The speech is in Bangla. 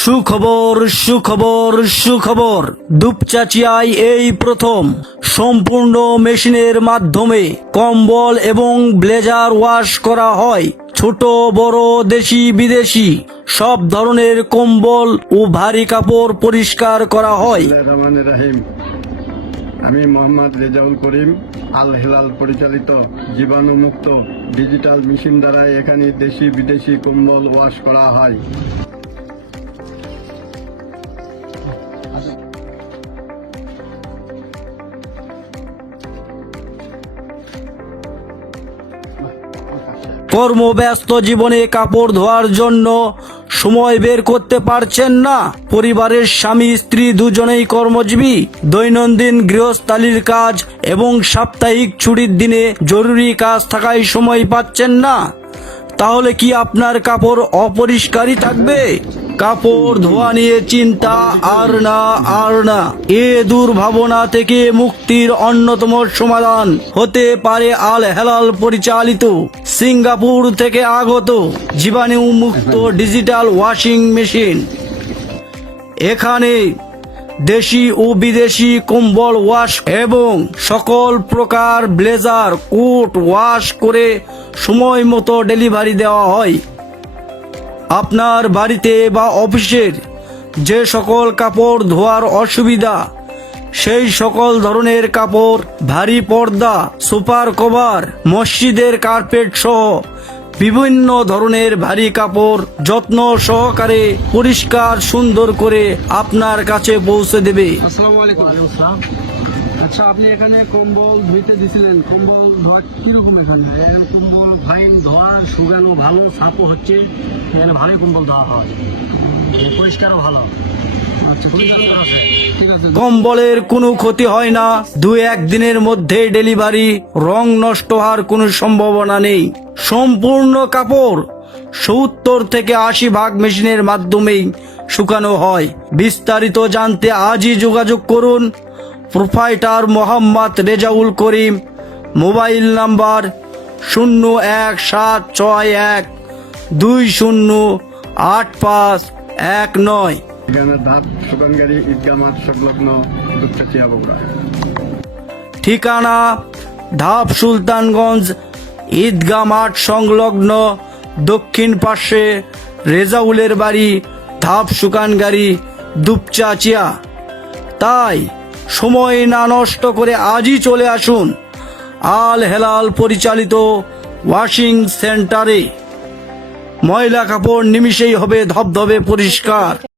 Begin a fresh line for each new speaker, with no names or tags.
সুখবর সুখবর সুখবর। দুপচাচিয়ায় এই প্রথম। সম্পূর্ণ মেশিনের মাধ্যমে কম্বল এবং ব্লেজার ওয়াশ করা হয়। ছোট, বড়, দেশি, বিদেশি। সব ধরনের কম্বল ও ভারী কাপড় পরিষ্কার করা হয়।
আমি মোহাম্মদ রেজাউল করিম, আল হেলাল পরিচালিত জীবাণুমুক্ত ডিজিটাল মেশিন দ্বারা এখানে দেশি বিদেশি কম্বল ওয়াশ করা হয়।
কর্মব্যস্ত জীবনে কাপড় ধোয়ার জন্য সময় বের করতে পারছেন না। পরিবারের স্বামী, স্ত্রী দুজনেই কর্মজীবী। দৈনন্দিন গৃহস্থালির কাজ এবং সাপ্তাহিক ছুটির দিনে জরুরি কাজ থাকায় সময় পাচ্ছেন না। তাহলে কি আপনার কাপড় অপরিষ্কারই থাকবে? কাপড় ধোয়া নিয়ে চিন্তা আর না আর না। এ দুর্ভাবনা থেকে মুক্তির অন্যতম সমাধান হতে পারে আল হেলাল পরিচালিত, সিঙ্গাপুর থেকে আগত জীবাণু মুক্ত ডিজিটাল ওয়াশিং মেশিন। এখানে দেশি ও বিদেশি কম্বল ওয়াশ এবং সকল প্রকার ব্লেজার, কোট ওয়াশ করে সময় মতো ডেলিভারি দেওয়া হয়। আপনার বাড়িতে বা অফিসের যে সকল কাপড় ধোয়ার অসুবিধা, সেই সকল ধরনের কাপড়, ভারী পর্দা, সুপার কভার, মসজিদের কার্পেট সহ বিভিন্ন ধরনের ভারী কাপড় যত্ন সহকারে পরিষ্কার সুন্দর করে আপনার কাছে পৌঁছে দেবে।
আচ্ছা আপনি এখানে কম্বল ধুইতে দিছিলেন। কম্বল ধোয়া কীরকম এখানে?
কম্বল ফাইন ধোয়া শুকানো ভালো সাপও হচ্ছে। এখানে ভালোই কম্বল ধোয়া হয়। পরিষ্কারও ভালো।
আচ্ছা ঠিক আছে।
সুন্দর আছে।
ঠিক আছে।
কম্বলের কোনো ক্ষতি হয় না। দু একদিনের মধ্যে ডেলিভারি রং নষ্ট হওয়ার কোনো সম্ভাবনা নেই। সম্পূর্ণ কাপড় সত্তর থেকে আশি ভাগ মেশিনের মাধ্যমেই শুকানো হয়। বিস্তারিত জানতে আজই যোগাযোগ করুন proprietor Mohammad Rezaul Karim mobile number শূন্য এক সাত ছয় এক দুই শূন্য আট পাঁচ এক নয়।
ঈদগা
ঠিকানা ধাপ সুলতানগঞ্জ ঈদগাহ মাঠ সংলগ্ন দক্ষিণ পাশে রেজাউলের বাড়ি ধাপ সুকানগাড়ি দুপচাচিয়া। তাই সময় না নষ্ট করে আজই চলে আসুন আল হেলাল পরিচালিত ওয়াশিং সেন্টারে। ময়লা কাপড় নিমিষেই হবে ধবধবে পরিষ্কার।